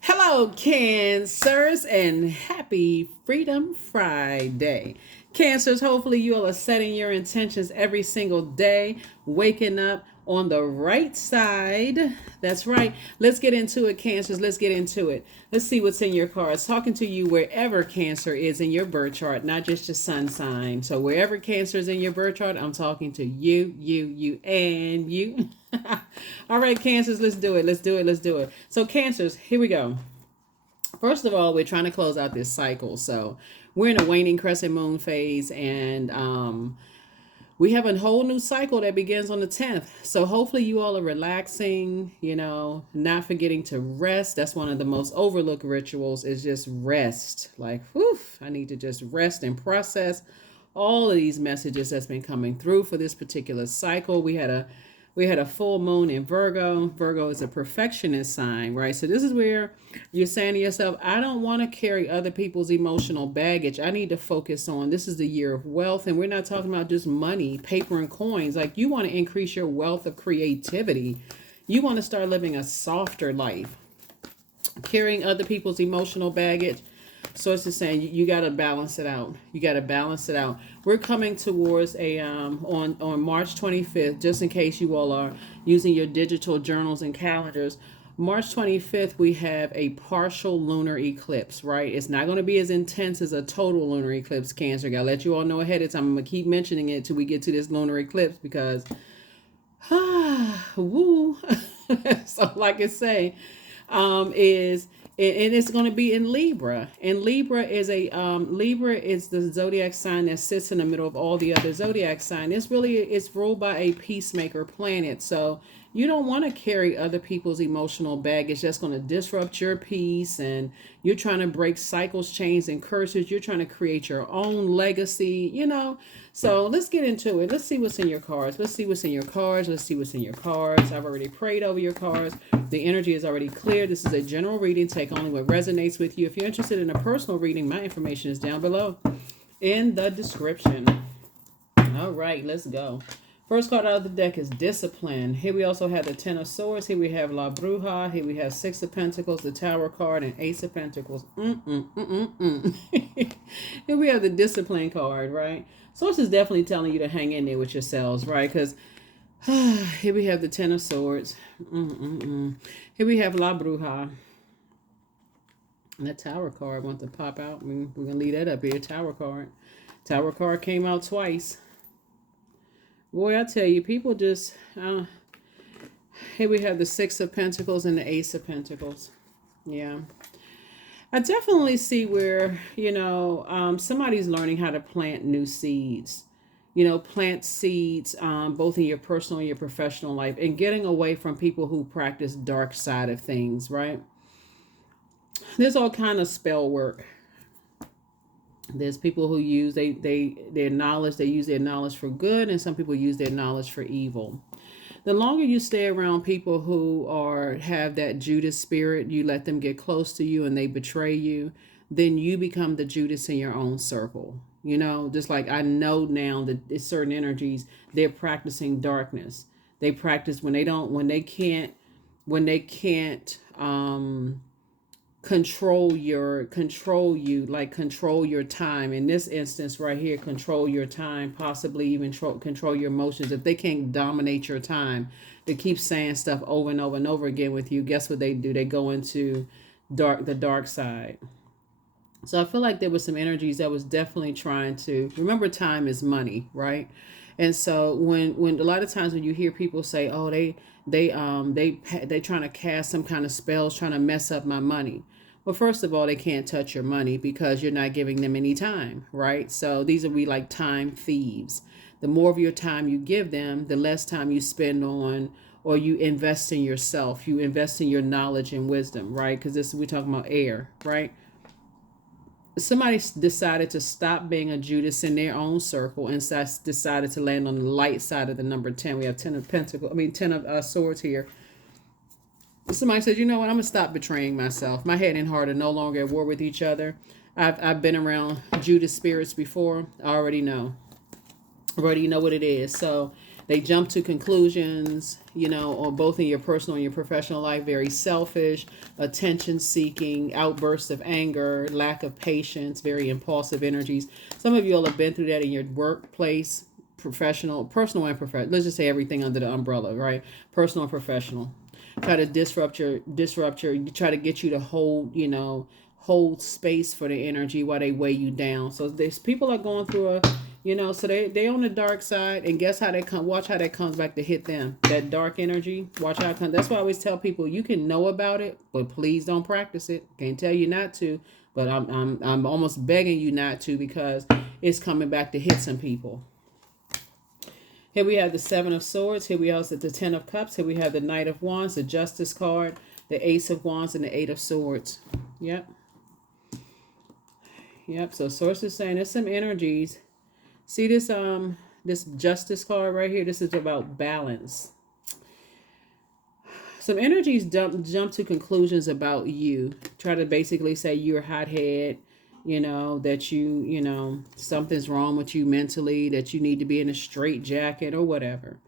Hello, Cancers, and happy Freedom Friday. Cancers, hopefully, you all are setting your intentions every single day, waking up on the right side. That's right. Let's get into it, Cancers. Let's get into it. Let's see what's in your cards. Talking to you wherever Cancer is in your birth chart, not just your sun sign. So, wherever Cancer is in your birth chart, I'm talking to you, and you. All right, Cancers, let's do it. Let's do it. Let's do it. So, Cancers, here we go. First of all, we're trying to close out this cycle. So, we're in a waning crescent moon phase, and we have a whole new cycle that begins on the 10th. So, hopefully, you all are relaxing, not forgetting to rest. That's one of the most overlooked rituals, is just rest. Like, whew, I need to just rest and process all of these messages that's been coming through for this particular cycle. We had a full moon in Virgo. Virgo is a perfectionist sign, right? So this is where you're saying to yourself, I don't want to carry other people's emotional baggage. I need to focus on, this is the year of wealth. And we're not talking about just money, paper and coins. Like, you want to increase your wealth of creativity. You want to start living a softer life. Carrying other people's emotional baggage. So it's just saying you got to balance it out. You got to balance it out. We're coming towards a on March 25th, just in case you all are using your digital journals and calendars. March 25th, we have a partial lunar eclipse, right? It's not going to be as intense as a total lunar eclipse, Cancer. Gotta let you all know ahead of time. I'm going to keep mentioning it till we get to this lunar eclipse because, woo. So, like I say, is and it's going to be in Libra. And Libra is the zodiac sign that sits in the middle of all the other zodiac signs. It's ruled by a peacemaker planet. So you don't want to carry other people's emotional baggage that's going to disrupt your peace, and you're trying to break cycles, chains, and curses. You're trying to create your own legacy. So let's get into it. Let's see what's in your cards. Let's see what's in your cards. Let's see what's in your cards. I've already prayed over your cards. The energy is already clear. This is a general reading. Take only what resonates with you. If you're interested in a personal reading, my information is down below in the description. All right, let's go. First card out of the deck is Discipline. Here we also have the Ten of Swords. Here we have La Bruja. Here we have Six of Pentacles, the Tower card, and Ace of Pentacles. Here we have the Discipline card, right? Source is definitely telling you to hang in there with yourselves, right? Because here we have the Ten of Swords. Here we have La Bruja. And that Tower card wants to pop out. We're going to leave that up here. Tower card. Tower card came out twice. Boy, I tell you, people just... here we have the Six of Pentacles and the Ace of Pentacles. Yeah. I definitely see where, somebody's learning how to plant new seeds. Plant seeds both in your personal and your professional life, and getting away from people who practice dark side of things, right? There's all kind of spell work. There's people who use their knowledge. They use their knowledge for good, and some people use their knowledge for evil. The longer you stay around people who have that Judas spirit, you let them get close to you and they betray you, then you become the Judas in your own circle. Just like I know now that certain energies, they're practicing darkness. They practice when they can't control you, like control your time. In this instance right here, control your time, possibly even control your emotions. If they can't dominate your time, they keep saying stuff over and over and over again with you. Guess what they do? They go into the dark side. So I feel like there was some energies that was definitely trying to remember, time is money, right? And so when a lot of times when you hear people say, oh, they trying to cast some kind of spells, trying to mess up my money. Well, first of all, they can't touch your money because you're not giving them any time, right? So these will be like time thieves. The more of your time you give them, the less time you spend on, or you invest in yourself. You invest in your knowledge and wisdom, right? Because we're talking about air, right? Somebody decided to stop being a Judas in their own circle and decided to land on the light side of the number 10. We have 10 of swords here. Somebody said, you know what, I'm going to stop betraying myself. My head and heart are no longer at war with each other. I've been around Judas spirits before. I already know what it is. So They jump to conclusions, or both in your personal and your professional life. Very selfish, attention seeking, outbursts of anger, lack of patience, very impulsive energies. Some of you all have been through that in your workplace, personal and professional. Let's just say everything under the umbrella, right? Personal and professional. Try to disrupt your, you try to get you to hold space for the energy while they weigh you down. So there's people are going through so they on the dark side, and guess how they come. Watch how that comes back to hit them. That dark energy. Watch how it comes. That's why I always tell people you can know about it, but please don't practice it. Can't tell you not to, but I'm almost begging you not to, because it's coming back to hit some people. Here we have the Seven of Swords. Here we have the Ten of Cups. Here we have the Knight of Wands, the Justice card, the Ace of Wands, and the Eight of Swords. Yep. So Source is saying there's some energies. See this Justice card right here? This is about balance. Some energies jump to conclusions about you. Try to basically say you're a hothead, that something's wrong with you mentally, that you need to be in a straitjacket or whatever.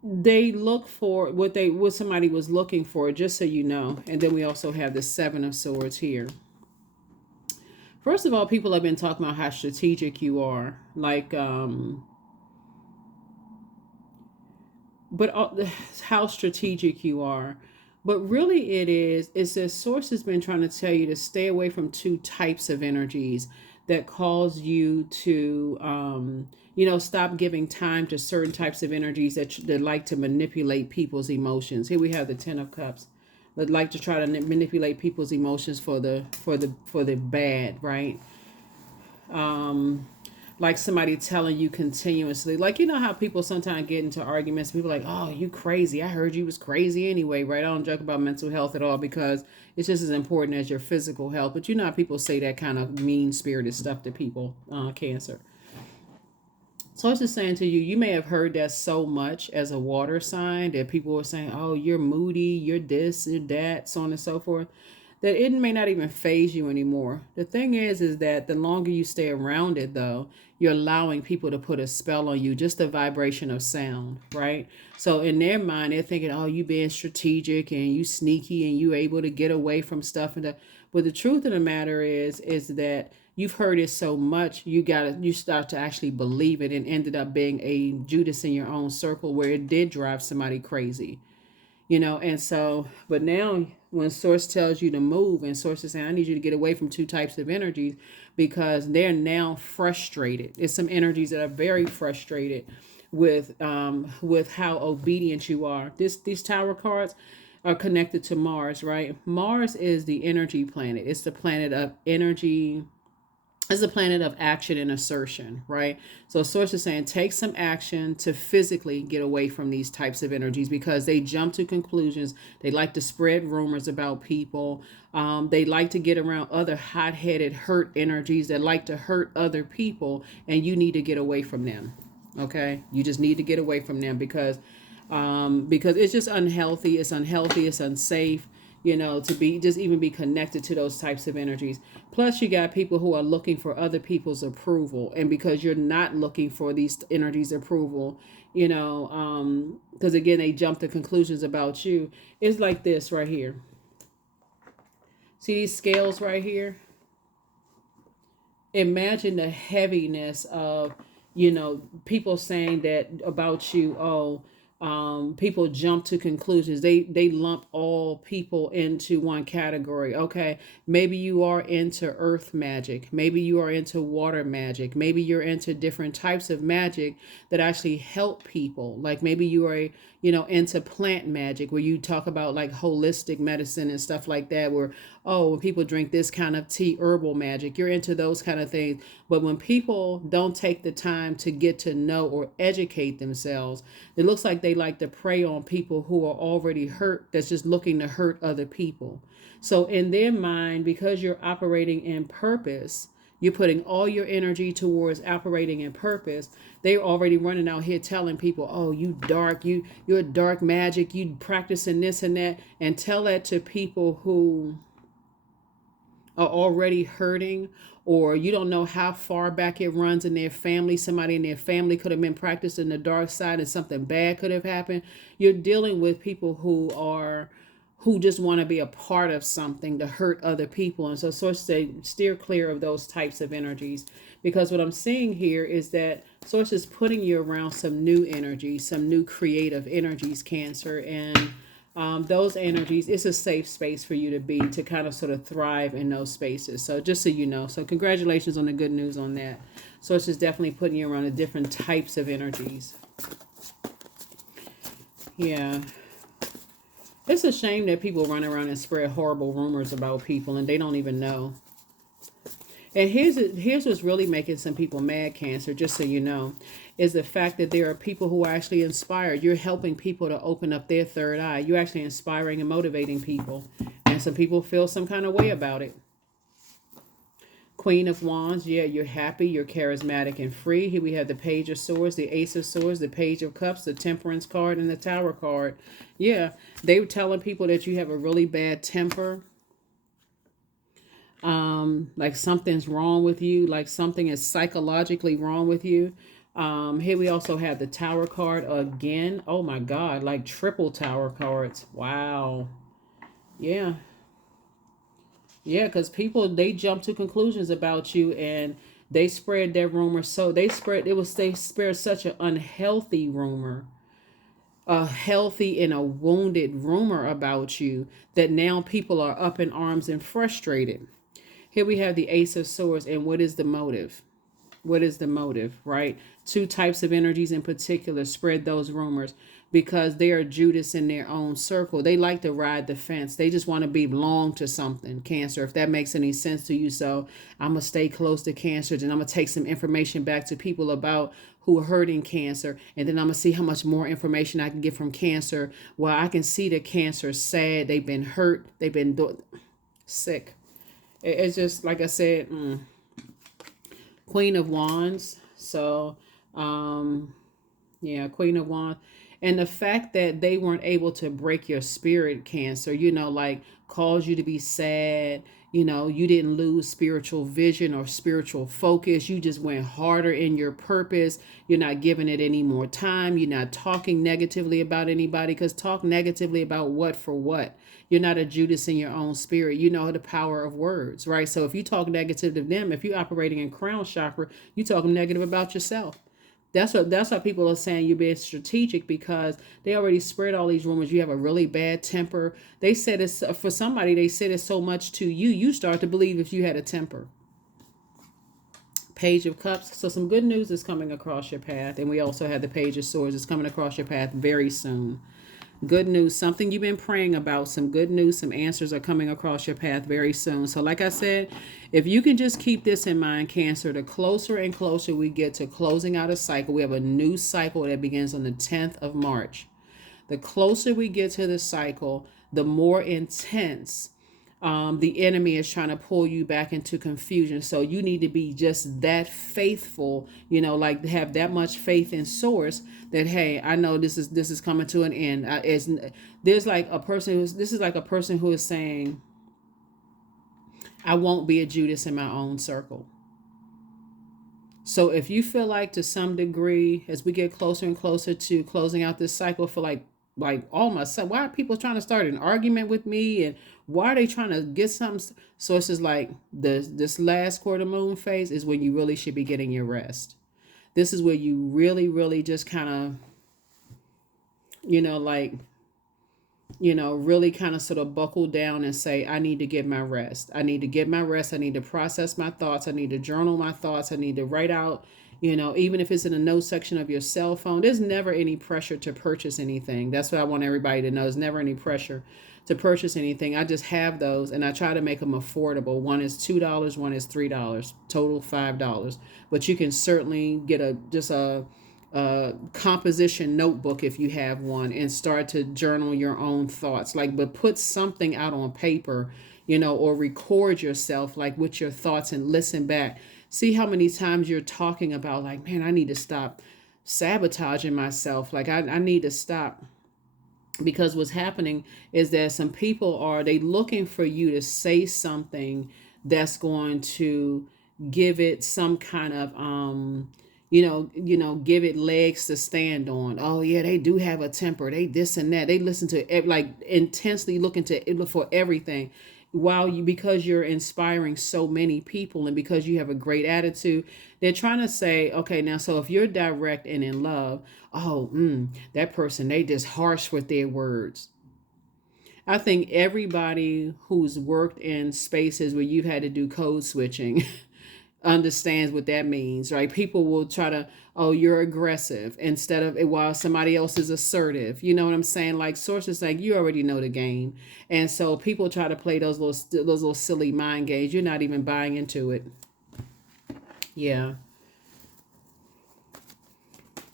They look for what somebody was looking for, just so you know. And then we also have the Seven of Swords here. First of all, people have been talking about how strategic you are, how strategic you are. But really it says Source has been trying to tell you to stay away from two types of energies that cause you to, stop giving time to certain types of energies that like to manipulate people's emotions. Here we have the Ten of Cups. That like to try to manipulate people's emotions for the bad, right? Like somebody telling you continuously, how people sometimes get into arguments. People are like, oh, you crazy. I heard you was crazy anyway, right? I don't joke about mental health at all, because it's just as important as your physical health. But how people say that kind of mean-spirited stuff to people, Cancer. So I was just saying to you, you may have heard that so much as a water sign, that people were saying, oh, you're moody, you're this, you're that, so on and so forth, that it may not even faze you anymore. The thing is that the longer you stay around it, though, you're allowing people to put a spell on you, just the vibration of sound, right? So in their mind, they're thinking, oh, you being strategic and you sneaky and you able to get away from stuff. But the truth of the matter is that you've heard it so much, you start to actually believe it, and ended up being a Judas in your own circle, where it did drive somebody crazy. And so, but now when Source tells you to move, and Source is saying, I need you to get away from two types of energies, because they're now frustrated. It's some energies that are very frustrated with how obedient you are. These Tower cards are connected to Mars, right? Mars is the energy planet. It's the planet of energy. It's a planet of action and assertion, right? So Source is saying take some action to physically get away from these types of energies, because they jump to conclusions. They like to spread rumors about people. They like to get around other hot-headed, hurt energies that like to hurt other people, and you need to get away from them, okay? You just need to get away from them, because it's just unhealthy. It's unsafe, to even be connected to those types of energies. Plus, you got people who are looking for other people's approval. And because you're not looking for these energies' approval, because again, they jump to conclusions about you. It's like this right here. See these scales right here? Imagine the heaviness of, people saying that about you, oh, people jump to conclusions. They lump all people into one category. Okay, maybe you are into earth magic. Maybe you are into water magic. Maybe you're into different types of magic that actually help people. Like maybe you are, into plant magic, where you talk about like holistic medicine and stuff like that, where, oh, when people drink this kind of tea, herbal magic, you're into those kind of things. But when people don't take the time to get to know or educate themselves, it looks like they like to prey on people who are already hurt, that's just looking to hurt other people. So in their mind, because you're operating in purpose, you're putting all your energy towards operating in purpose, they're already running out here telling people, oh, you dark, you're dark magic, you practicing this and that, and tell that to people who are already hurting, or you don't know how far back it runs in their family. Somebody in their family could have been practicing the dark side and something bad could have happened. You're dealing with people who just want to be a part of something to hurt other people. And so Source say steer clear of those types of energies, because what I'm seeing here is that Source is putting you around some new energies, some new creative energies, Cancer. And those energies, it's a safe space for you to be, to kind of sort of thrive in those spaces. So just so you know, so congratulations on the good news on that. Source is definitely putting you around the different types of energies. Yeah. It's a shame that people run around and spread horrible rumors about people and they don't even know. And here's what's really making some people mad, Cancer, just so you know, is the fact that there are people who are actually inspired. You're helping people to open up their third eye. You're actually inspiring and motivating people. And some people feel some kind of way about it. Queen of Wands, yeah, you're happy, you're charismatic and free. Here we have the Page of Swords, the Ace of Swords, the Page of Cups, the Temperance card, and the Tower card. Yeah, they were telling people that you have a really bad temper. Like something's wrong with you, like something is psychologically wrong with you. Here we also have the Tower card again. Oh my God, like triple Tower cards. Wow. Yeah. Yeah, because people, they jump to conclusions about you and they spread their rumor. So they spread such an unhealthy rumor, a healthy and a wounded rumor about you, that now people are up in arms and frustrated. Here we have the Ace of Swords, and what is the motive? What is the motive, right? Two types of energies in particular spread those rumors because they are Judas in their own circle. They like to ride the fence. They just want to belong to something, Cancer, if that makes any sense to you. So I'm going to stay close to Cancer, and I'm going to take some information back to people about who are hurting Cancer, and then I'm going to see how much more information I can get from Cancer. Well, I can see that Cancer is sad. They've been hurt. They've been sick. It's just, like I said, Queen of Wands. So, yeah, Queen of Wands. And the fact that they weren't able to break your spirit, Cancer, like cause you to be sad. You didn't lose spiritual vision or spiritual focus. You just went harder in your purpose. You're not giving it any more time. You're not talking negatively about anybody, because talk negatively about what for what? You're not a Judas in your own spirit. You know the power of words, right? So if you talk negative to them, if you're operating in crown chakra, you talking negative about yourself. That's why people are saying you're being strategic, because they already spread all these rumors. You have a really bad temper. They said it's for somebody. They said it's so much to you. You start to believe if you had a temper. Page of Cups. So some good news is coming across your path, and we also have the Page of Swords. It's coming across your path very soon. Good news, something you've been praying about, some good news, some answers are coming across your path very soon. So like I said, if you can just keep this in mind, Cancer, the closer and closer we get to closing out a cycle, we have a new cycle that begins on the 10th of March. The closer we get to the cycle, the more intense the enemy is trying to pull you back into confusion. So you need to be just that faithful, like have that much faith in Source that, hey, I know this is coming to an end. This is like a person who is saying, I won't be a Judas in my own circle. So if you feel like, to some degree, as we get closer and closer to closing out this cycle, for like all my son, why are people trying to start an argument with me, and why are they trying to get something? So it's just like this last quarter moon phase is when you really should be getting your rest. This is where you really, really just kind of, really kind of sort of buckle down and say, I need to get my rest. I need to get my rest. I need to process my thoughts. I need to journal my thoughts. I need to write out, even if it's in a note section of your cell phone. There's never any pressure to purchase anything. That's what I want everybody to know. There's never any pressure to purchase anything. I just have those, and I try to make them affordable. One is $2, one is $3, total $5. But you can certainly get a composition notebook if you have one, and start to journal your own thoughts, but put something out on paper, or record yourself with your thoughts and listen back. See how many times you're talking about man, I need to stop sabotaging myself. I need to stop. Because what's happening is that some people they looking for you to say something that's going to give it some kind of give it legs to stand on. Oh yeah, they do have a temper. They this and that. They listen to like intensely looking to look for everything. While you, because you're inspiring so many people and because you have a great attitude, they're trying to say, okay, now so if you're direct and in love, oh, that person, they just harsh with their words. I think everybody who's worked in spaces where you've had to do code switching understands what that means, right? People will try to, oh, you're aggressive instead of while somebody else is assertive. You know what I'm saying? Like sources, like you already know the game, and so people try to play those little silly mind games. You're not even buying into it. Yeah.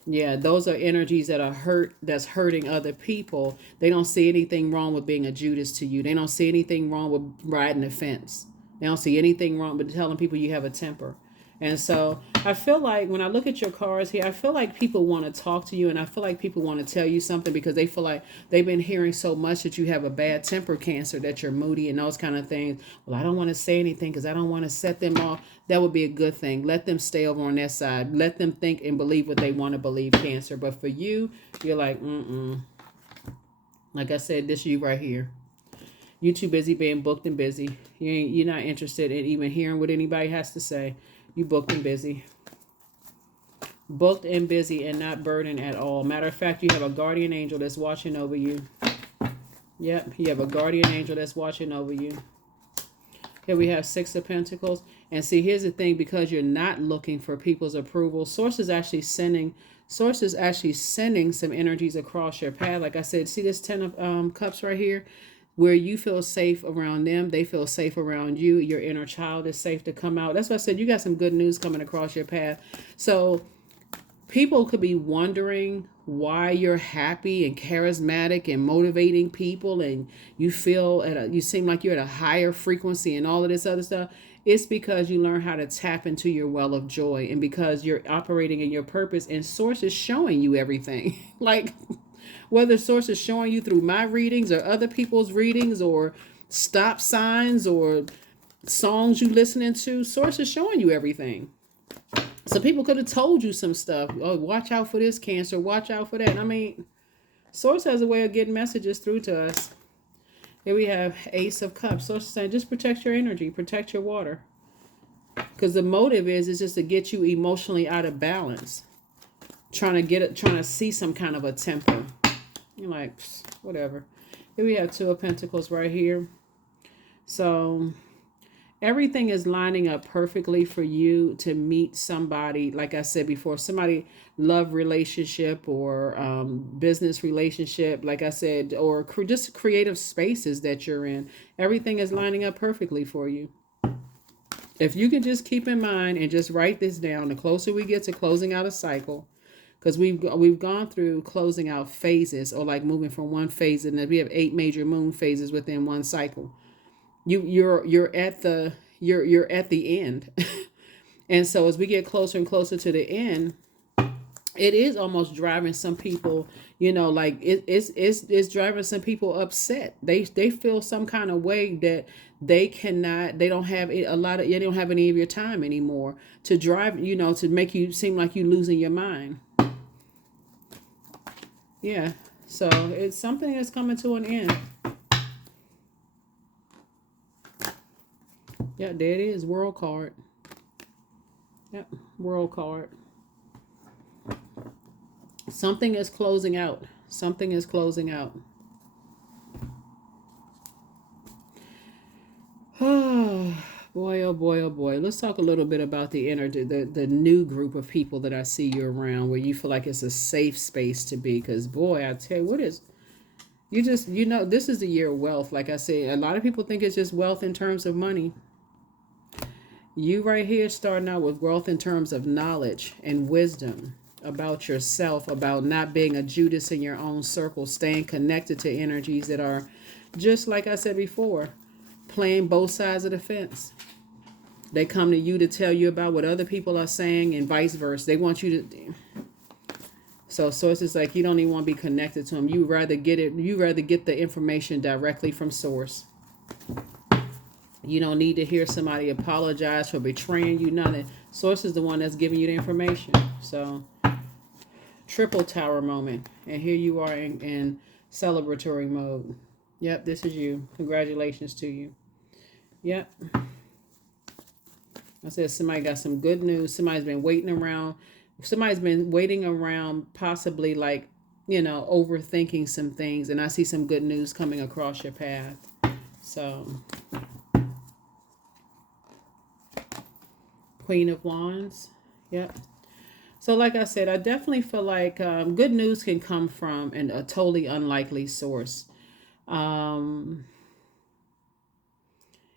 Yeah, those are energies that are that's hurting other people. They don't see anything wrong with being a Judas to you. They don't see anything wrong with riding the fence. They don't see anything wrong with telling people you have a temper. And so I feel like when I look at your cards here, I feel like people want to talk to you and I feel like people want to tell you something because they feel like they've been hearing so much that you have a bad temper, Cancer, that you're moody and those kind of things. Well, I don't want to say anything because I don't want to set them off. That would be a good thing. Let them stay over on that side. Let them think and believe what they want to believe, Cancer. But for you, you're like, like I said, this you right here. You too busy being booked and busy. You're not interested in even hearing what anybody has to say. You booked and busy. Booked and busy and not burdened at all. Matter of fact, you have a guardian angel that's watching over you. Yep, you have a guardian angel that's watching over you. Here we have Six of Pentacles. And see, here's the thing, because you're not looking for people's approval, Source is actually sending some energies across your path. Like I said, see this Ten of Cups right here? Where you feel safe around them, they feel safe around you. Your inner child is safe to come out. That's why I said you got some good news coming across your path. So people could be wondering why you're happy and charismatic and motivating people and you seem like you're at a higher frequency and all of this other stuff. It's because you learn how to tap into your well of joy and because you're operating in your purpose and Source is showing you everything. Like whether Source is showing you through my readings or other people's readings or stop signs or songs you listening to, Source is showing you everything. So people could have told you some stuff. Oh, watch out for this, Cancer. Watch out for that. I mean, Source has a way of getting messages through to us. Here we have Ace of Cups. Source is saying just protect your energy, protect your water. Because the motive is just to get you emotionally out of balance. Trying to see some kind of a temper. You're like, whatever. Here we have Two of Pentacles right here. So everything is lining up perfectly for you to meet somebody, like I said before, somebody love relationship or business relationship, like I said, or just creative spaces that you're in. Everything is lining up perfectly for you. If you can just keep in mind and just write this down, the closer we get to closing out a cycle, because we've gone through closing out phases or like moving from one phase, and we have 8 major moon phases within one cycle. You're at the end. And so as we get closer and closer to the end, it is almost driving some people, like it's driving some people upset. They feel some kind of way that they don't have they don't have any of your time anymore to drive, to make you seem like you're losing your mind. Yeah. So it's something that's coming to an end. Yeah, there it is. World card. Yep, world card. Something is closing out. Something is closing out. Oh, boy, oh boy, oh boy. Let's talk a little bit about the new group of people that I see you around where you feel like it's a safe space to be. Because, boy, I tell you, this is the year of wealth. Like I said, a lot of people think it's just wealth in terms of money. You right here starting out with wealth in terms of knowledge and wisdom about yourself, about not being a Judas in your own circle, staying connected to energies that are, just like I said before, playing both sides of the fence. They come to you to tell you about what other people are saying and vice versa. They want you to... So sources like you don't even want to be connected to them. You rather get the information directly from source. You don't need to hear somebody apologize for betraying you. None of Source is the one that's giving you the information. So triple tower moment. And here you are in celebratory mode. Yep, this is you. Congratulations to you. Yep. I said somebody got some good news. Somebody's been waiting around. Somebody's been waiting around, possibly like, overthinking some things. And I see some good news coming across your path. So, Queen of Wands. Yep. So, like I said, I definitely feel like good news can come from a totally unlikely source. Um,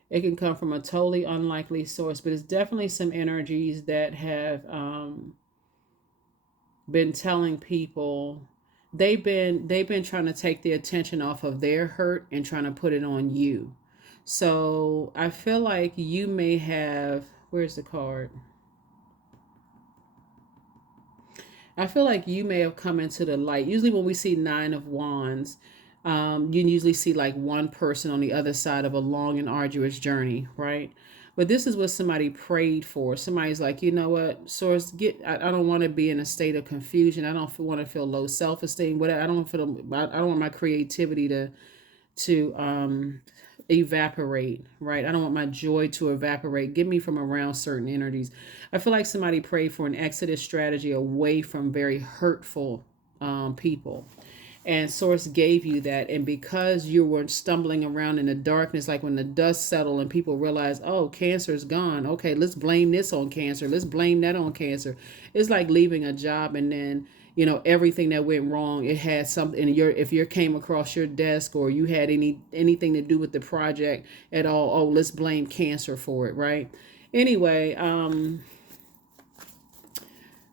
it can come from a totally unlikely source, but it's definitely some energies that have been telling people they've been trying to take the attention off of their hurt and trying to put it on you. So I feel like you may have, where's the card? I feel like you may have come into the light. Usually when we see Nine of Wands, you usually see like one person on the other side of a long and arduous journey, right? But this is what somebody prayed for. Somebody's like, you know what, Source, I don't want to be in a state of confusion. I don't want to feel low self-esteem. Whatever. I don't want my creativity to evaporate, right? I don't want my joy to evaporate. Get me from around certain energies. I feel like somebody prayed for an exodus strategy away from very hurtful people. And Source gave you that. And because you were stumbling around in the darkness, like when the dust settled and people realize, oh, cancer's gone. Okay, let's blame this on cancer. Let's blame that on cancer. It's like leaving a job and then, everything that went wrong, it had something in if you came across your desk or you had anything to do with the project at all, oh, let's blame cancer for it, right? Anyway,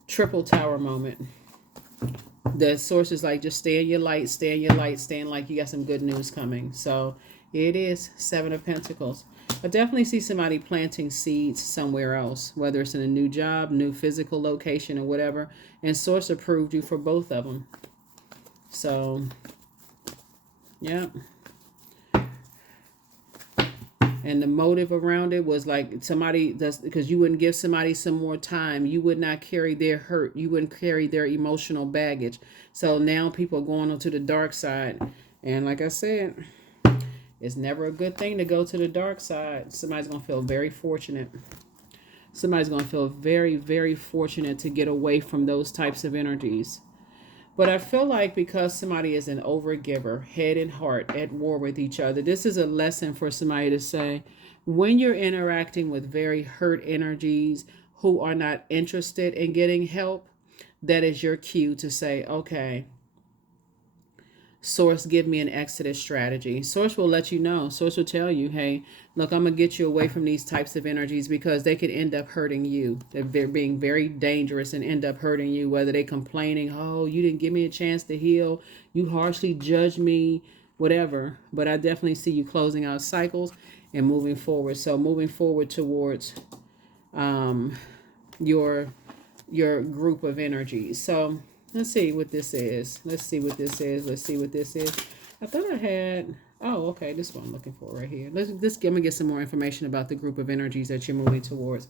triple tower moment. The source is like, just stay in your light, stay in your light, stay in like you got some good news coming. So it is Seven of Pentacles. I definitely see somebody planting seeds somewhere else, whether it's in a new job, new physical location, or whatever. And Source approved you for both of them. So, yeah. And the motive around it was like somebody that's because you wouldn't give somebody some more time. You would not carry their hurt. You wouldn't carry their emotional baggage. So now people are going onto the dark side. And like I said, it's never a good thing to go to the dark side. Somebody's going to feel very fortunate. Somebody's going to feel very, very fortunate to get away from those types of energies. But I feel like because somebody is an overgiver, head and heart at war with each other, this is a lesson for somebody to say, when you're interacting with very hurt energies who are not interested in getting help, that is your cue to say, okay, Source, give me an exodus strategy. Source will let you know. Source will tell you, hey, look, I'm going to get you away from these types of energies because they could end up hurting you. They're being very dangerous and end up hurting you, whether they're complaining, oh, you didn't give me a chance to heal. You harshly judged me, whatever. But I definitely see you closing out cycles and moving forward. So moving forward towards your group of energies. So let's see what this is. Let's see what this is. Let's see what this is. I thought I had. Oh, okay. This is what I'm looking for right here. Let me get some more information about the group of energies that you're moving towards.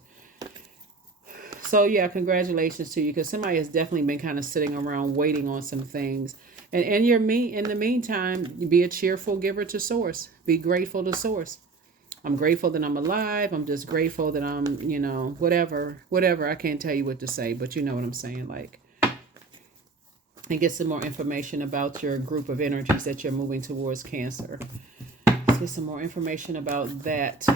So yeah, congratulations to you because somebody has definitely been kind of sitting around waiting on some things. And in the meantime, be a cheerful giver to Source. Be grateful to Source. I'm grateful that I'm alive. I'm just grateful that I'm, whatever. I can't tell you what to say, but you know what I'm saying. Like, and get some more information about your group of energies that you're moving towards, Cancer. Let's get some more information about that.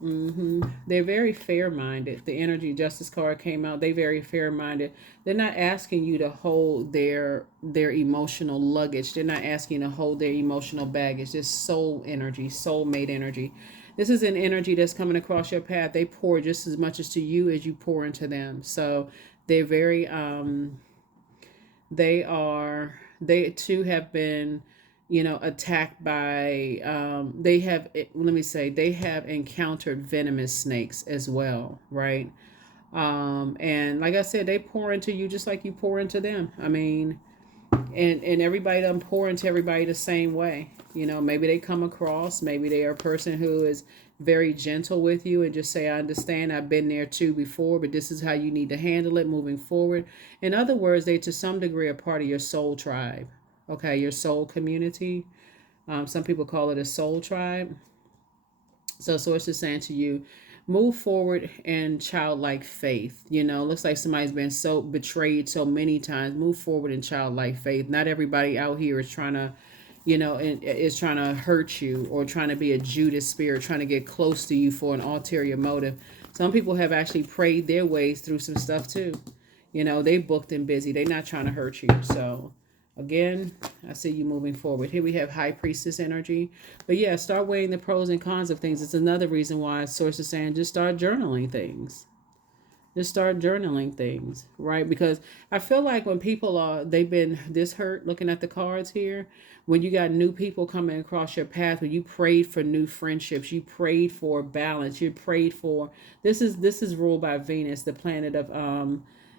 They're very fair-minded. The energy justice card came out. They very fair-minded. They're not asking you to hold their emotional luggage. They're not asking you to hold their emotional baggage. This soul energy, soulmate energy. This is an energy that's coming across your path. They pour just as much as to you as you pour into them. So they're very they too have been attacked by they have encountered venomous snakes as well, right? And like I said, they pour into you just like you pour into them. I mean, And everybody doesn't pour into everybody the same way. You know, maybe they come across, maybe they are a person who is very gentle with you and just say, I understand, I've been there too before, but this is how you need to handle it moving forward. In other words, they to some degree are part of your soul tribe. Okay, your soul community. Some people call it a soul tribe. So source is saying to you, move forward in childlike faith. You know, looks like somebody's been so betrayed so many times. Move forward in childlike faith. Not everybody out here is trying to, you know, is trying to hurt you or trying to be a Judas spirit, trying to get close to you for an ulterior motive. Some people have actually prayed their ways through some stuff too. You know, they booked and busy. They're not trying to hurt you. So again, I see you moving forward. Here we have High Priestess energy. But yeah, start weighing the pros and cons of things. It's another reason why Source is saying just start journaling things. Just start journaling things, right? Because I feel like when people they've been this hurt looking at the cards here, when you got new people coming across your path, when you prayed for new friendships, you prayed for balance, you prayed for, this is ruled by Venus, the planet of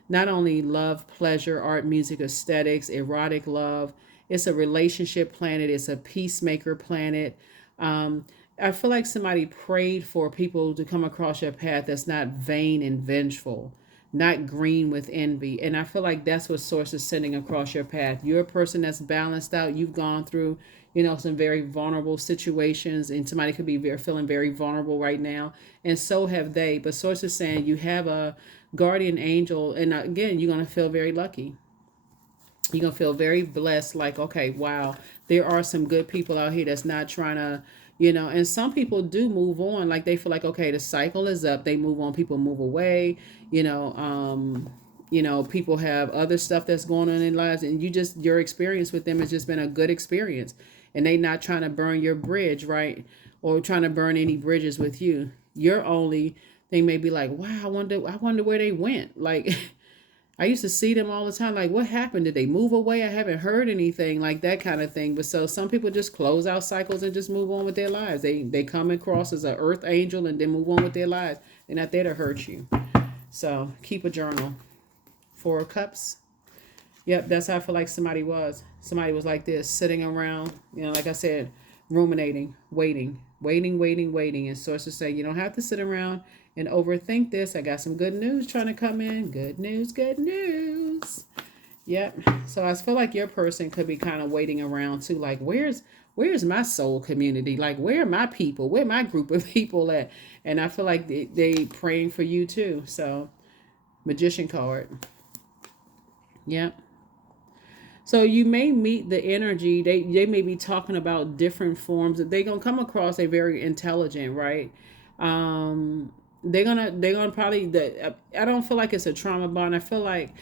not only love, pleasure, art, music, aesthetics, erotic love. It's a relationship planet. It's a peacemaker planet. Um, I feel like somebody prayed for people to come across your path that's not vain and vengeful, not green with envy. And I feel like that's what Source is sending across your path. You're a person that's balanced out. You've gone through, you know, some very vulnerable situations, and somebody could be feeling very vulnerable right now. And so have they. But Source is saying you have a guardian angel. And again, you're going to feel very lucky. You're going to feel very blessed. Like, okay, wow, there are some good people out here that's not trying to, you know, and some people do move on. Like they feel like, okay, the cycle is up. They move on. People move away, you know, people have other stuff that's going on in their lives, and your experience with them has just been a good experience, and they not trying to burn your bridge, right? Or trying to burn any bridges with you. Your only thing may be like, wow, I wonder where they went. Like, I used to see them all the time. Like, what happened? Did they move away? I haven't heard anything, like that kind of thing. But so some people just close out cycles and just move on with their lives. They come across as an earth angel and then move on with their lives. They're not there to hurt you. So keep a journal. 4 of Cups. Yep, that's how I feel like somebody was. Somebody was like this, sitting around, you know, like I said, ruminating, waiting. And sources say you don't have to sit around and overthink this. I got some good news trying to come in. Good news, good news. Yep. So I feel like your person could be kind of waiting around too. Like, where's my soul community? Like, where are my people? Where my group of people at? And I feel like they praying for you too. So, Magician card. Yep. So you may meet the energy. They may be talking about different forms. They're gonna come across a very intelligent, right? They're gonna probably I don't feel like it's a trauma bond. I feel like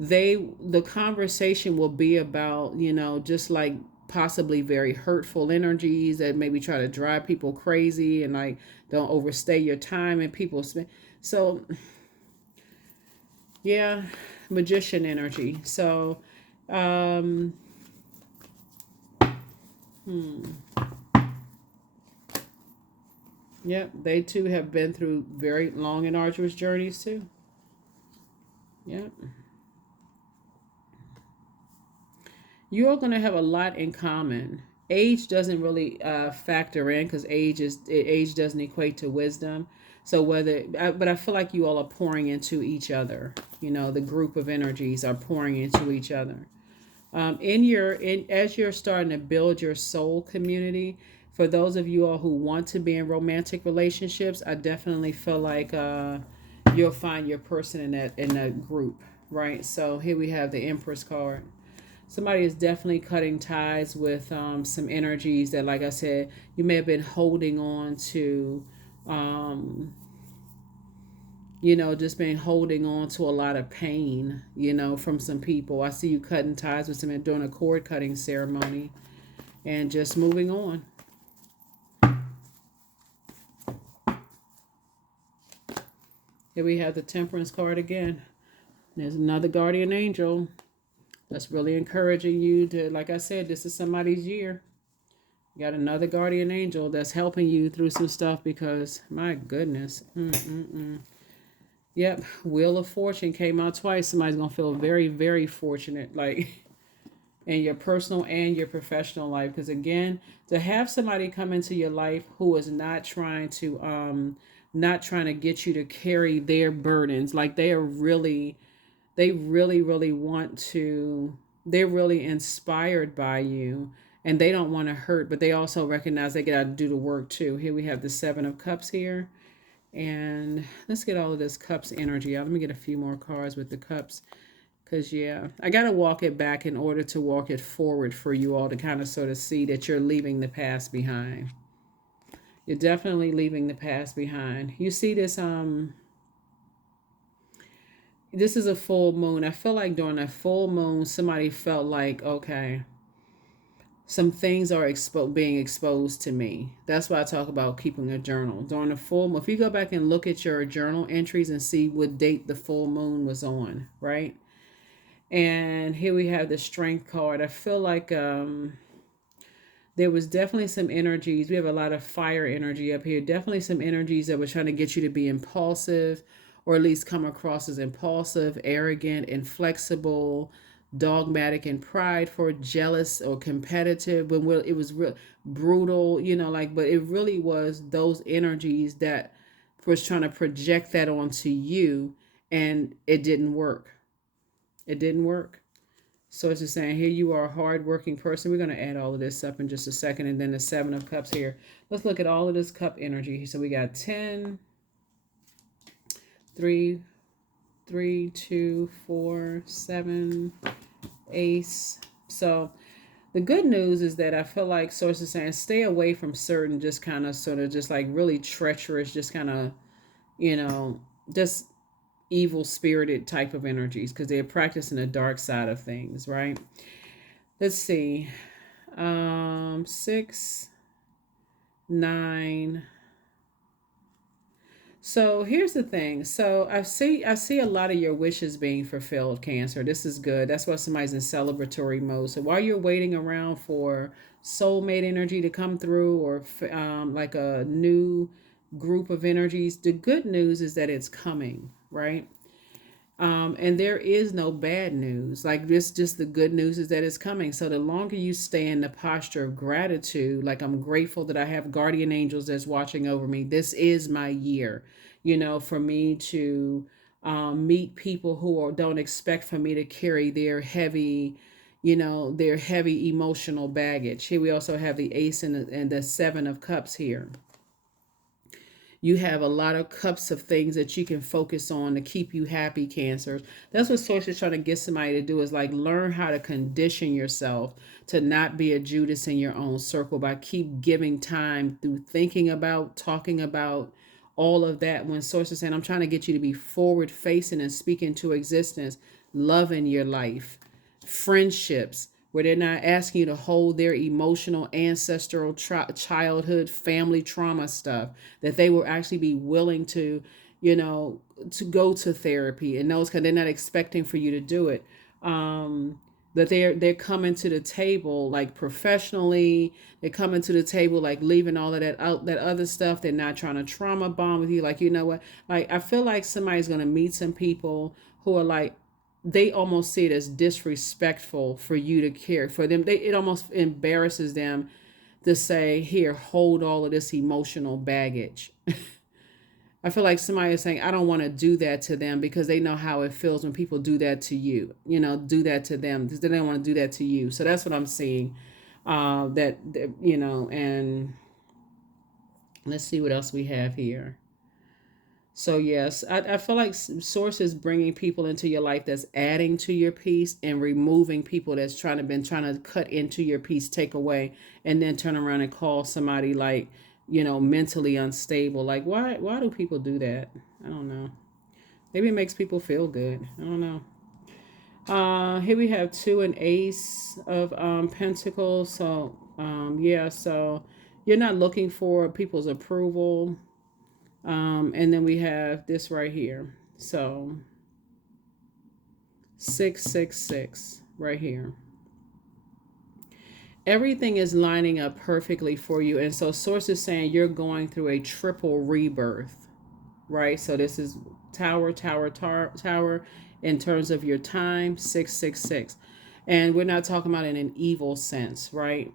the conversation will be about, you know, just like possibly very hurtful energies that maybe try to drive people crazy and like don't overstay your time and people spend. So yeah, magician energy. So um hmm. Yep, they too have been through very long and arduous journeys too. Yep. You're going to have a lot in common. Age doesn't really factor in because age doesn't equate to wisdom. So but I feel like you all are pouring into each other. You know, the group of energies are pouring into each other. As you're starting to build your soul community, for those of you all who want to be in romantic relationships, I definitely feel like you'll find your person in that group, right? So here we have the Empress card. Somebody is definitely cutting ties with some energies that, like I said, you may have been holding on to. Um, just been holding on to a lot of pain, from some people. I see you cutting ties with some and doing a cord cutting ceremony and just moving on. Here we have the Temperance card again. There's another guardian angel that's really encouraging you to, like I said, this is somebody's year. You got another guardian angel that's helping you through some stuff because, my goodness. Yep, Wheel of Fortune came out twice. Somebody's going to feel very, very fortunate. Like, in your personal and your professional life. Because again, to have somebody come into your life who is not trying to get you to carry their burdens, like they really want to, they're really inspired by you, and they don't want to hurt, but they also recognize they got to do the work too. Here we have the 7 of Cups here. And let's get all of this cups energy out. Let me get a few more cards with the cups. Because, yeah, I got to walk it back in order to walk it forward for you all to kind of sort of see that you're leaving the past behind. You're definitely leaving the past behind. You see this is a full moon. I feel like during a full moon, somebody felt like, okay, some things are being exposed to me. That's why I talk about keeping a journal. During the full moon, if you go back and look at your journal entries and see what date the full moon was on, right? And here we have the Strength card. I feel like there was definitely some energies. We have a lot of fire energy up here. Definitely some energies that were trying to get you to be impulsive, or at least come across as impulsive, arrogant, inflexible, dogmatic, and prideful, jealous, or competitive. But it was real brutal, like. But it really was those energies that was trying to project that onto you, and it didn't work. It didn't work. So it's just saying, here you are, a hard-working person. We're going to add all of this up in just a second. And then the 7 of Cups here. Let's look at all of this cup energy. So we got 10, 3, 3, 2, 4, 7, Ace. So the good news is that I feel like Source is saying, stay away from certain just kind of sort of just like really treacherous, just kind of, just evil spirited type of energies, because they're practicing the dark side of things, right? Let's see. 6, 9. So here's the thing. So I see a lot of your wishes being fulfilled, Cancer. This is good. That's why somebody's in celebratory mode. So while you're waiting around for soulmate energy to come through, or like a new group of energies, the good news is that it's coming, right? And there is no bad news. Like this, just the good news is that it's coming. So the longer you stay in the posture of gratitude, like I'm grateful that I have guardian angels that's watching over me. This is my year, for me to meet people don't expect for me to carry their heavy emotional baggage. Here we also have the Ace and the 7 of Cups here. You have a lot of cups of things that you can focus on to keep you happy, Cancers. That's what Source is trying to get somebody to do, is like learn how to condition yourself to not be a Judas in your own circle by keep giving time through thinking about, talking about all of that. When Source is saying, I'm trying to get you to be forward facing and speak into existence, loving your life, friendships, where they're not asking you to hold their emotional, ancestral, childhood, family trauma stuff, that they will actually be willing to, to go to therapy and those kind. They're not expecting for you to do it. That they're coming to the table like professionally. They're coming to the table like leaving all of that out, that other stuff. They're not trying to trauma bond with you. Like, you know what? Like, I feel like somebody's gonna meet some people who are like, they almost see it as disrespectful for you to care for them. It almost embarrasses them to say, here, hold all of this emotional baggage. I feel like somebody is saying, I don't want to do that to them, because they know how it feels when people do that to you, do that to them, because they don't want to do that to you. So that's what I'm seeing. And let's see what else we have here. So yes, I feel like Source is bringing people into your life that's adding to your peace, and removing people that's been trying to cut into your peace, take away, and then turn around and call somebody like, mentally unstable. Like, why do people do that? I don't know. Maybe it makes people feel good. I don't know. Here we have 2 and Ace of Pentacles. So yeah, so you're not looking for people's approval. And then we have this right here. So 666 right here. Everything is lining up perfectly for you. And so Source is saying you're going through a triple rebirth, right? So this is tower in terms of your time, 666. And we're not talking about in an evil sense, right?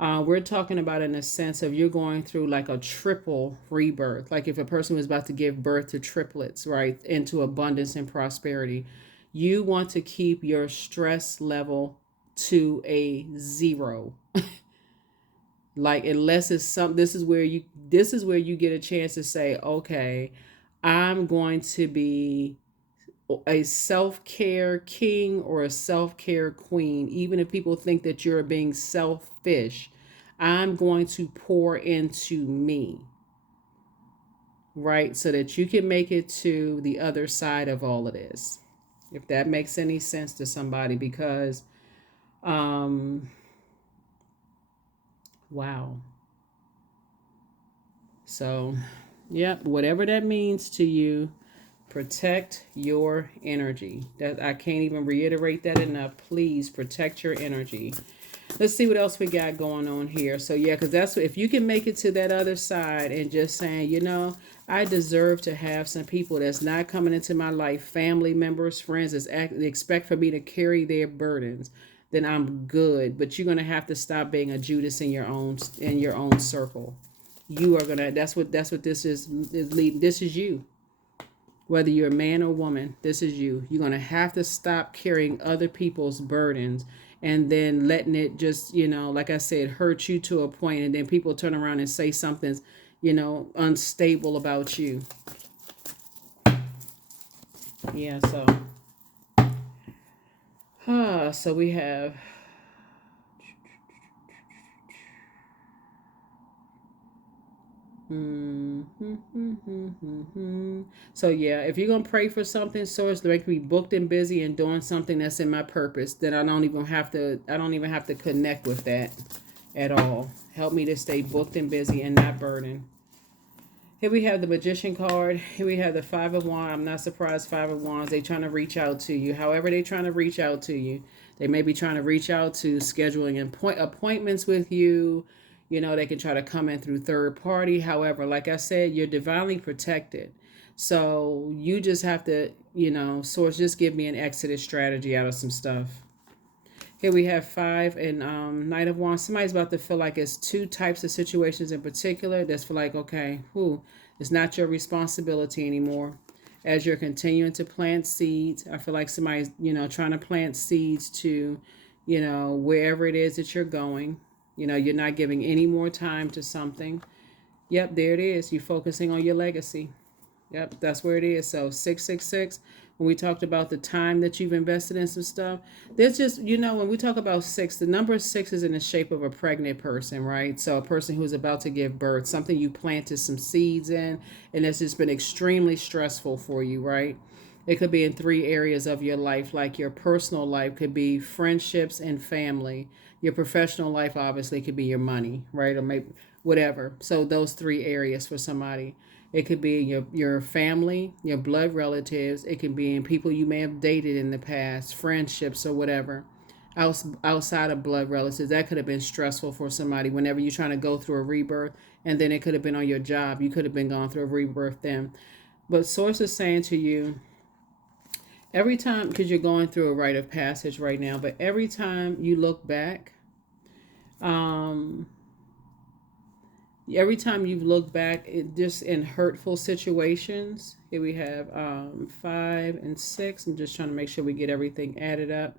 We're talking about in a sense of you're going through like a triple rebirth. Like if a person was about to give birth to triplets, right, into abundance and prosperity, you want to keep your stress level to a zero. Like unless it's some, this is where you get a chance to say, okay, I'm going to be a self-care king or a self-care queen. Even if people think that you're being selfish, I'm going to pour into me, right? So that you can make it to the other side of all of this. If that makes any sense to somebody, because um wow. So, yep, whatever that means to you, protect your energy. That I can't even reiterate that enough. Please protect your energy. Let's see what else we got going on here. So yeah, because that's if you can make it to that other side and just saying, I deserve to have some people that's not coming into my life, family members, friends, expect for me to carry their burdens, then I'm good. But you're gonna have to stop being a Judas in your own circle. You are gonna. That's what this is leading. This is you. Whether you're a man or woman, this is you. You're going to have to stop carrying other people's burdens and then letting it just, like I said, hurt you to a point, and then people turn around and say something's, unstable about you. Yeah, so we have so yeah, if you're gonna pray for something, so it's like me booked and busy and doing something that's in my purpose, then I don't even have to connect with that at all. Help me to stay booked and busy and not burdened. Here we have the Magician card. Here we have the Five of Wands. I'm not surprised. Five of Wands. They trying to reach out to you. However, they trying to reach out to you. They may be trying to reach out to scheduling appointments with you. They can try to come in through third party. However, like I said, you're divinely protected. So you just have to, source, just give me an exodus strategy out of some stuff. Here we have five and Knight of Wands. Somebody's about to feel like it's two types of situations in particular that's for like, okay, it's not your responsibility anymore. As you're continuing to plant seeds, I feel like somebody's, trying to plant seeds to, wherever it is that you're going. You're not giving any more time to something. Yep, there it is. You're focusing on your legacy. Yep, that's where it is. So 666, when we talked about the time that you've invested in some stuff, there's just, when we talk about six, the number six is in the shape of a pregnant person, right? So a person who's about to give birth, something you planted some seeds in, and it's just been extremely stressful for you, right? It could be in three areas of your life, like your personal life could be friendships and family. Your professional life obviously could be your money, right? Or maybe whatever. So those three areas for somebody. It could be your family, your blood relatives. It could be in people you may have dated in the past, friendships or whatever. Outside of blood relatives, that could have been stressful for somebody whenever you're trying to go through a rebirth. And then it could have been on your job. You could have been going through a rebirth then. But Source is saying to you, every time, because you're going through a rite of passage right now, but every time you look back, um, every time you've looked back just in hurtful situations, here we have 5 and 6. I'm just trying to make sure we get everything added up.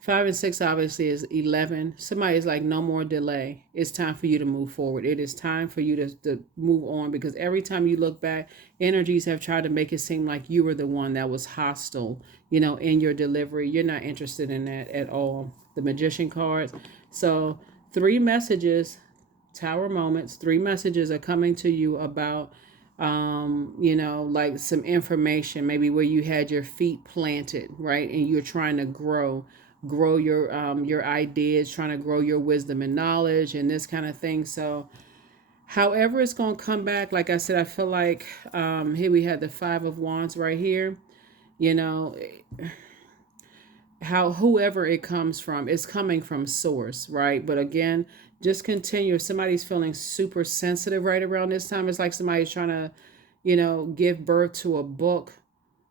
5 and 6 obviously is 11. Somebody is like, no more delay. It's time for you to move forward. It is time for you to move on, because every time you look back, energies have tried to make it seem like you were the one that was hostile, in your delivery. You're not interested in that at all. The Magician cards. So 3 messages, Tower moments, 3 messages are coming to you about like some information, maybe where you had your feet planted, right? And you're trying to grow your ideas, trying to grow your wisdom and knowledge and this kind of thing. So however it's going to come back, like I said, I feel like here we had the Five of Wands right here. You know, how whoever it comes from, it's coming from source, right? But again, just continue. If somebody's feeling super sensitive right around this time, it's like somebody's trying to, give birth to a book,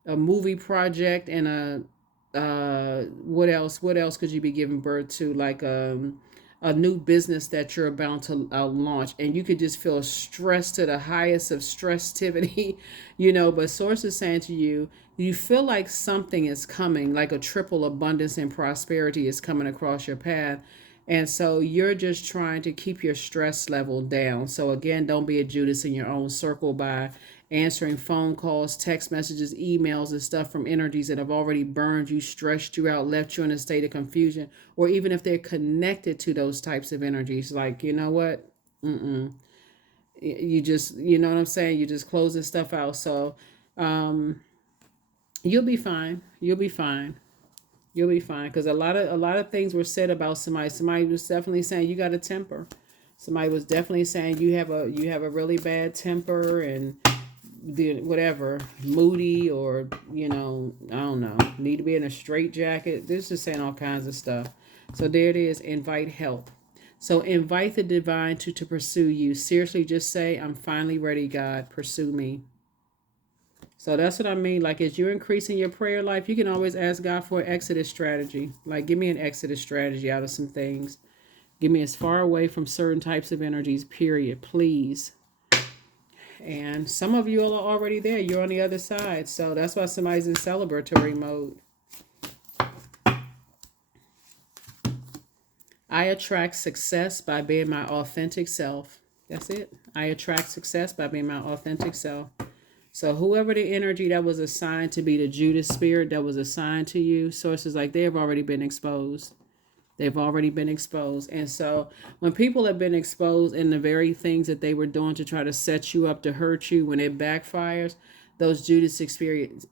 a movie project, and What else could you be giving birth to? Like a new business that you're about to launch, and you could just feel stressed to the highest of stressivity, but source is saying to you, you feel like something is coming, like a triple abundance and prosperity is coming across your path. And so you're just trying to keep your stress level down. So again, don't be a Judas in your own circle by answering phone calls, text messages, emails, and stuff from energies that have already burned you, stressed you out, left you in a state of confusion, or even if they're connected to those types of energies. Like, you know what? Mm-mm. You just, you know what I'm saying? You just close this stuff out. So um, you'll be fine. You'll be fine. You'll be fine, because a lot of things were said about somebody. Somebody was definitely saying you got a temper. Somebody was definitely saying you have a really bad temper, and whatever, moody, or I don't know, need to be in a straight jacket. This is saying all kinds of stuff. So there it is. Invite help. So invite the divine to pursue you. Seriously, just say, I'm finally ready, God, pursue me. So that's what I mean. Like, as you're increasing your prayer life, you can always ask God for an exodus strategy. Like, give me an exodus strategy out of some things. Give me as far away from certain types of energies, period, please. And some of you are already there. You're on the other side. So that's why somebody's in celebratory mode. I attract success by being my authentic self. That's it. I attract success by being my authentic self. So whoever the energy that was assigned to be the Judas spirit that was assigned to you, sources like they have already been exposed. They've already been exposed. And so when people have been exposed in the very things that they were doing to try to set you up to hurt you, when it backfires, those Judas spirits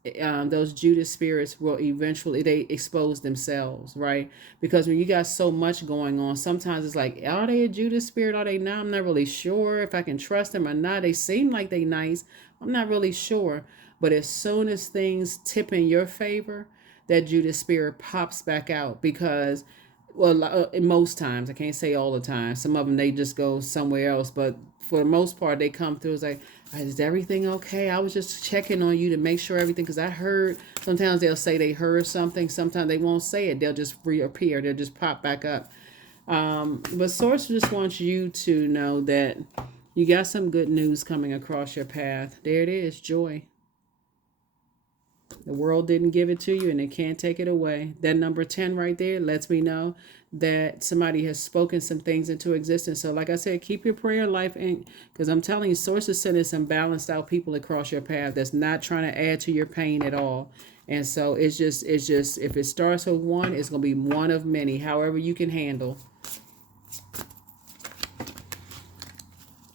will eventually, they expose themselves, right? Because when you got so much going on, sometimes it's like, are they a Judas spirit? Are they not? I'm not really sure if I can trust them or not. They seem like they nice. I'm not really sure. But as soon as things tip in your favor, that Judas spirit pops back out, because well, in most times, I can't say all the time. Some of them, they just go somewhere else, but for the most part, they come through. It's like, is everything okay? I was just checking on you to make sure everything, because I heard. Sometimes they'll say they heard something. Sometimes they won't say it. They'll just reappear. They'll just pop back up. But Source just wants you to know that you got some good news coming across your path. There it is, joy. The world didn't give it to you, and they can't take it away. That number 10 right there lets me know that somebody has spoken some things into existence. So like I said, keep your prayer life in, because I'm telling you, Source is sending some balanced out people across your path that's not trying to add to your pain at all. And so it's just if it starts with one, it's going to be one of many, however you can handle.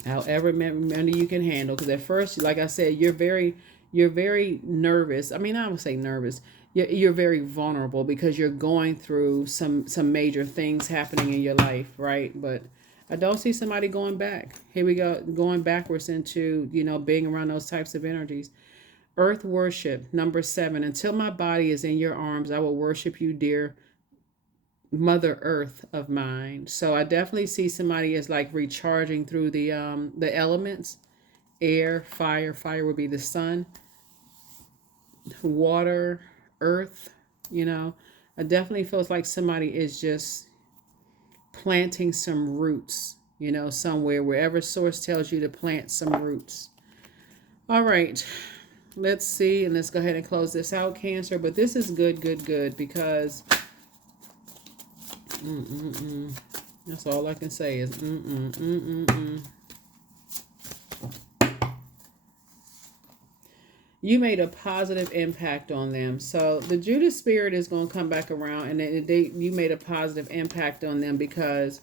However many you can handle. Because at first, like I said, you're very nervous. I mean, I would say nervous. You're very vulnerable because you're going through some major things happening in your life, right? But I don't see somebody going back. Here we go, going backwards into, being around those types of energies. Earth worship, number 7. Until my body is in your arms, I will worship you, dear Mother Earth of mine. So I definitely see somebody as like recharging through the elements. Air, fire would be the sun, water, earth. I definitely feels like somebody is just planting some roots, somewhere, wherever Source tells you to plant some roots. All right, let's see, and let's go ahead and close this out, Cancer. But this is good, because that's all I can say is you made a positive impact on them. So the Judas spirit is going to come back around, and you made a positive impact on them, because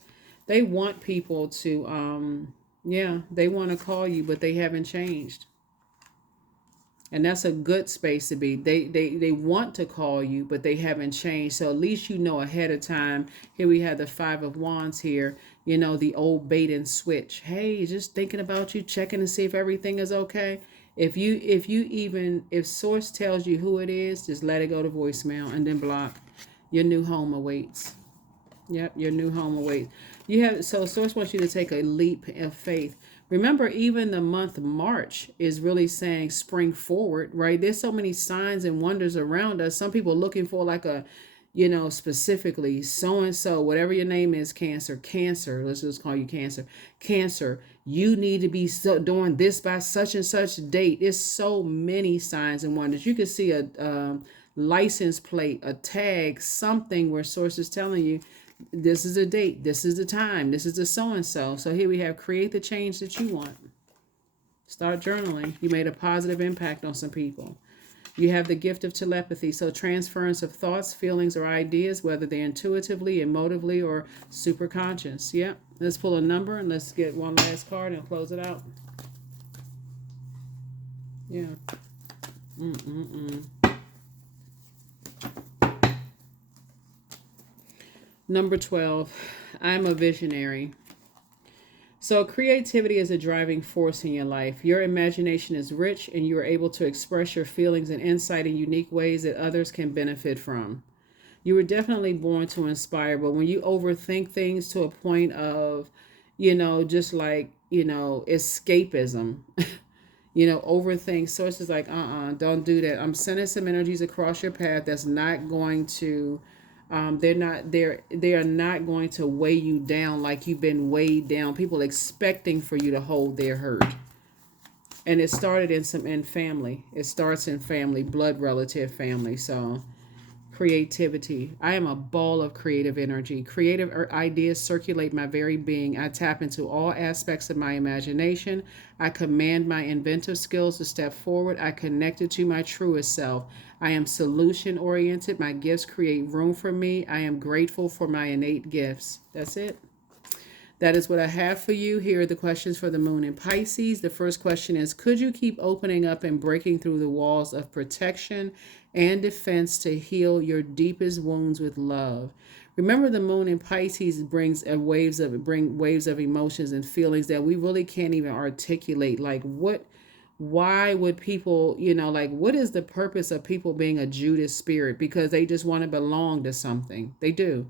they want people to, they want to call you, but they haven't changed. And that's a good space to be. They want to call you, but they haven't changed. So at least you know ahead of time. Here we have the 5 of Wands here. The old bait and switch. Hey, just thinking about you, checking to see if everything is okay. If Source tells you who it is, just let it go to voicemail and then block. Your new home awaits. Yep, your new home awaits. So Source wants you to take a leap of faith. Remember, even the month March is really saying spring forward, right? There's so many signs and wonders around us. Some people looking for like a, specifically so and so, whatever your name is, Cancer. Let's just call you Cancer. Cancer, you need to be doing this by such and such date. There's so many signs and wonders. You can see a license plate, a tag, something where sources telling you this is a date, this is the time, this is the so and so. So here we have create the change that you want. Start journaling. You made a positive impact on some people. You have the gift of telepathy, so transference of thoughts, feelings, or ideas, whether they're intuitively, emotively, or superconscious. Yeah. Let's pull a number and let's get one last card and close it out. Yeah. Number 12. I'm a visionary. So creativity is a driving force in your life. Your imagination is rich and you are able to express your feelings and insight in unique ways that others can benefit from. You were definitely born to inspire, but when you overthink things to a point of, just like, escapism, overthink sources like, don't do that. I'm sending some energies across your path that's not going to they are not going to weigh you down like you've been weighed down. People expecting for you to hold their hurt. And it started in family. It starts in family, blood relative family. So creativity. I am a ball of creative energy. Creative ideas circulate my very being. I tap into all aspects of my imagination. I command my inventive skills to step forward. I connect it to my truest self. I am solution oriented. My gifts create room for me. I am grateful for my innate gifts. That's it. That is what I have for you. Here are the questions for the moon in Pisces. The first question is, could you keep opening up and breaking through the walls of protection and defense to heal your deepest wounds with love? Remember, the moon in Pisces brings waves of emotions and feelings that we really can't even articulate. Like why would people, what is the purpose of people being a Judas spirit? Because they just want to belong to something. They do.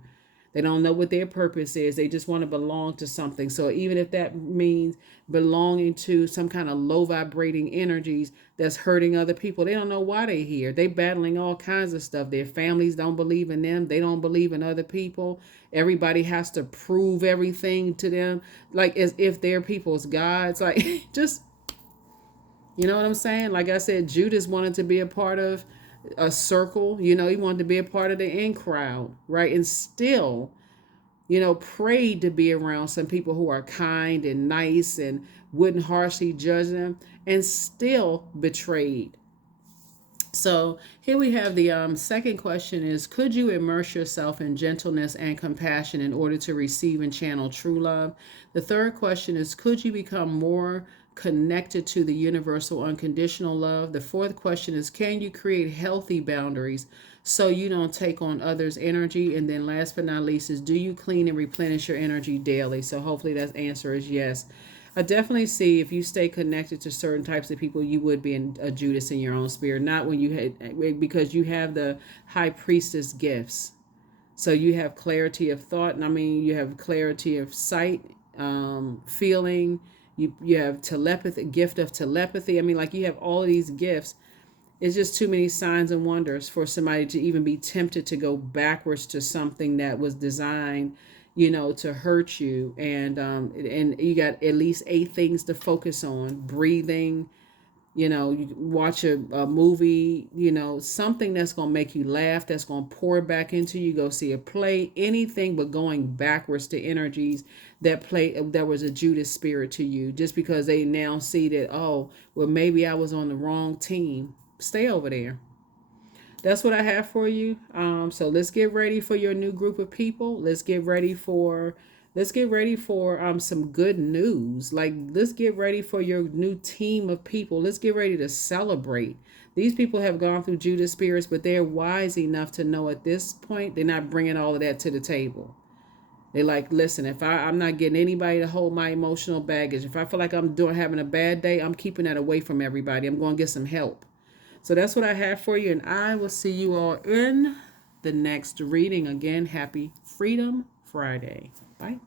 They don't know what their purpose is. They just want to belong to something. So even if that means belonging to some kind of low vibrating energies that's hurting other people, they don't know why they're here. They battling all kinds of stuff. Their families don't believe in them. They don't believe in other people. Everybody has to prove everything to them, like as if they're people's gods. Like just, you know what I'm saying? Like I said, Judas wanted to be a part of a circle. He wanted to be a part of the in crowd, right? And still, prayed to be around some people who are kind and nice and wouldn't harshly judge them, and still betrayed. So here we have the second question is, could you immerse yourself in gentleness and compassion in order to receive and channel true love? The third question is, could you become more connected to the universal unconditional love? The fourth question is, can you create healthy boundaries so you don't take on others' energy? And then last but not least is, do you clean and replenish your energy daily? So hopefully that answer is yes. I definitely see if you stay connected to certain types of people, you would be a Judas in your own spirit. Not when you had, because you have the high priestess gifts. So you have clarity of thought, and you have clarity of sight, feeling. You have telepathy, gift of telepathy. You have all of these gifts. It's just too many signs and wonders for somebody to even be tempted to go backwards to something that was designed, to hurt you. And you got at least 8 things to focus on: breathing, you watch a movie, something that's going to make you laugh, that's going to pour back into you. Go see a play, anything but going backwards to energies that was a Judas spirit to you, just because they now see that, oh, well, maybe I was on the wrong team. Stay over there. That's what I have for you. So let's get ready for your new group of people. Let's get ready for some good news. Like, let's get ready for your new team of people. Let's get ready to celebrate. These people have gone through Judas spirits, but they're wise enough to know at this point they're not bringing all of that to the table. They're like, listen, if I'm not getting anybody to hold my emotional baggage, if I feel like I'm having a bad day, I'm keeping that away from everybody. I'm going to get some help. So that's what I have for you, and I will see you all in the next reading. Again, happy Freedom Friday. Bye.